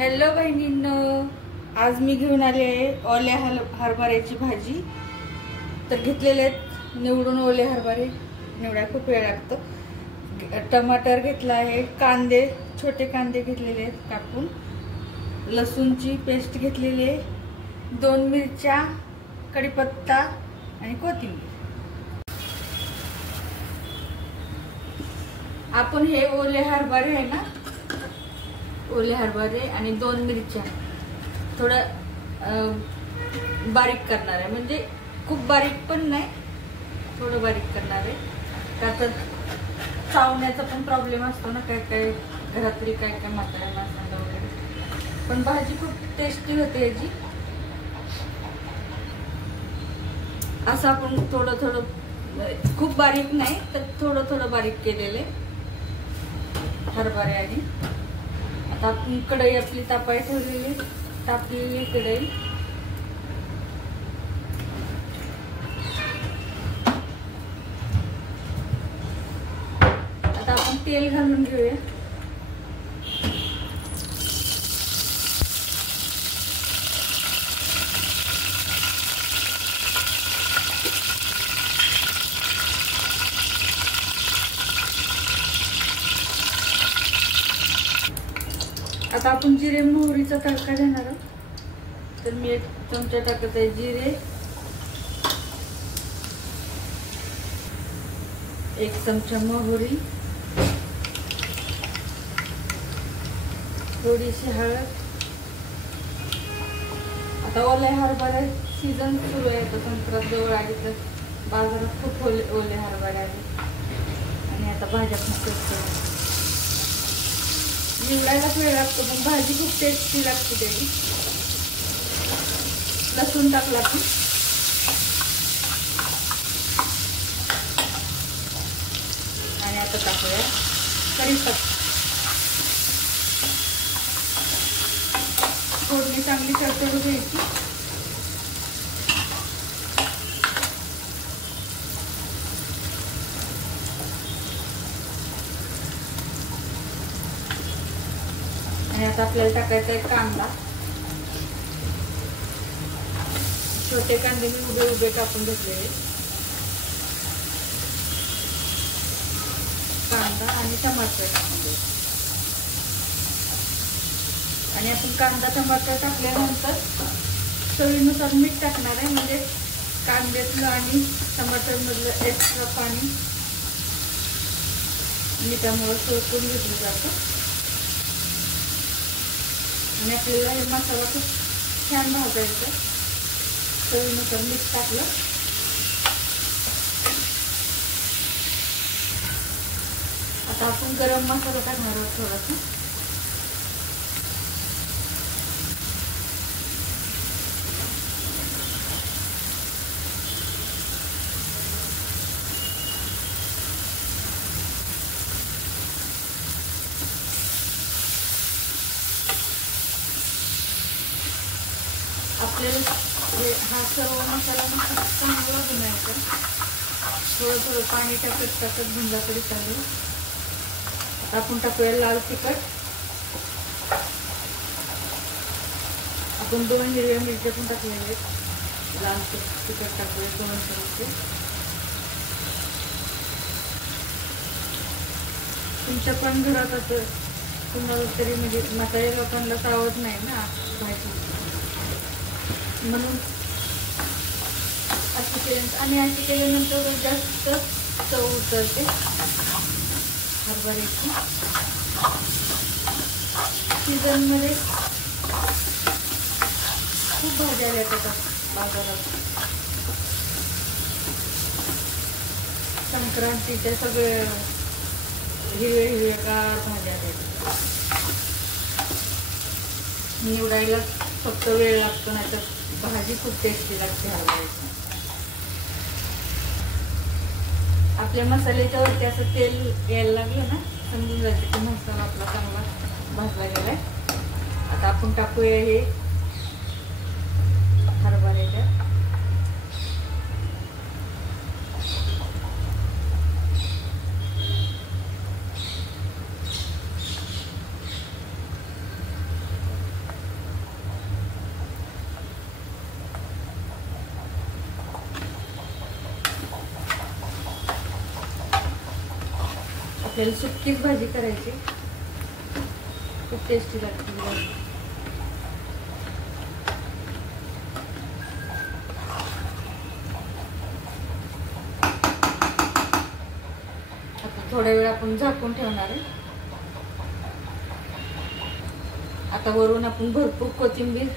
Hello बहिणींनो, आज मी घेऊन आले ओल्या हरभऱ्याची भाजी। तर घेतलेले आहेत निवडून ओले हरभरे, निवडायला खूप वेळ लागतो। टमाटर घेतला आहे, कांदे छोटे कांदे घेतलेले आहेत कापून, लसूणची पेस्ट घेतलेली आहे, 2 मिरच्या, कढीपत्ता आणि कोथिंबीर। आपण हे ओले हरभरे आहे ना, ओले हरभरे आणि 2 मिरच्या थोडं बारीक करणार आहे, म्हणजे खूप बारीक पण नाही, थोडं बारीक करणार आहे। का तर चावण्याचा पण प्रॉब्लेम असतो ना, काय काय घरातली काय काय म्हाताऱ्या माणसांना वगैरे। पण भाजी खूप टेस्टी होते याची। असं आपण थोडं थोडं, खूप बारीक नाही तर थोडं थोडं बारीक केलेले हरभरे। आणि आता आपण कढई आपली तापाय ठेवलेली, तापलेली कढई। आता आपण तेल घालून घेऊया। आता आपण जिरे मोहरीचा तडका देणार आहोत। तर मी 1 चमचा टाकत आहे जिरे, 1 चमचा मोहरी, थोडीशी हळद। आता ओले हरभरे सीझन सुरू आहे, तर संक्रांत जवळ आली तर बाजारात खूप ओले हरभरे आले आणि आता भाज्या खूप स्वस्त निवडायला वेळ लागतो, पण भाजी खूप टेस्टी लागते त्याची। लसूण टाकला आपण, आणि आता टाकूया कढीपत्ता। फोडणी चांगली तडतडू द्यायची। आणि आता आपल्याला टाकायचा आहे कांदा। छोटे कांदे मी उभे उभे कापून घेतलेले, कांदा आणि टमाटर टाकून द्यायचे। आणि आपण कांदा टमाटर टाकल्यानंतर चवीनुसार मीठ टाकणार आहे, म्हणजे कांद्यातलं आणि टमाटर मधलं एक्स्ट्रा पाणी मिठामुळे सोकून घेतलं जातं। आणि आपल्याला हे मसाला खूप छान भाजायचा। चवीनुसार मीठ टाकलं। आता आपण गरम मसाला टाकणार आहोत थोडासा। आपल्याला हा सर्व मसाला चांगला बनवायचा। थोडं थोडं पाणी टाकत टाकत भुंजा तरी चालेल। आपण टाकूया लाल तिखट। आपण 2 हिरव्या मिरच्या पण टाकलेल्या आहेत। लाल तिखट टाकूया 2 चमचे। तुमच्या पण घरात असं तुम्हाला तरी, म्हणजे म्हाताऱ्या लोकांना आवडत नाही ना भाजी, म्हणून अशी केली। आणि अशी केल्यानंतर जास्त चव उतरते हरभऱ्याची। सीझन मध्ये खूप भाज्या येतात बाजारात, संक्रांतीच्या सगळे हिरवेगार भाज्या येतात। निवडायला फक्त वेळ लागतो, नाही तर भाजी खूप टेस्टी लागते हरभऱ्याची। आपल्या मसाल्याच्या वरती असं तेल यायला लागलं ना, समजून जायचं की मसाला आपला चांगला भाजला गेलाय। आता आपण टाकूया हे हरभऱ्याच्या। आपल्याला सुक्कीच भाजी करायची, खूप टेस्टी लागते भाजी. आता थोड्या वेळ आपण झाकून ठेवणार आहे. आता वरून आपण भरपूर कोथिंबीर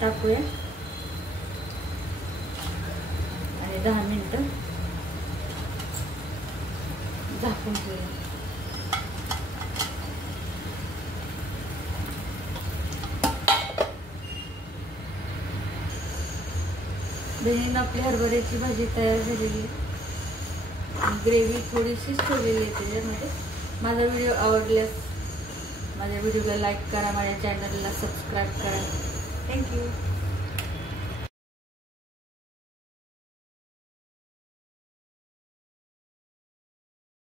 टाकूया आणि 10 मिनिटं झाकून ठेवूया. बहिणीनं आपली हरभऱ्याची भाजी तयार झालेली आहे. ग्रेव्ही थोडीशीच ठेवलेली आहे त्याच्यामध्ये. माझा व्हिडिओ आवडल्यास माझ्या व्हिडिओला लाईक करा, माझ्या चॅनलला सबस्क्राईब करा. थँक्यू.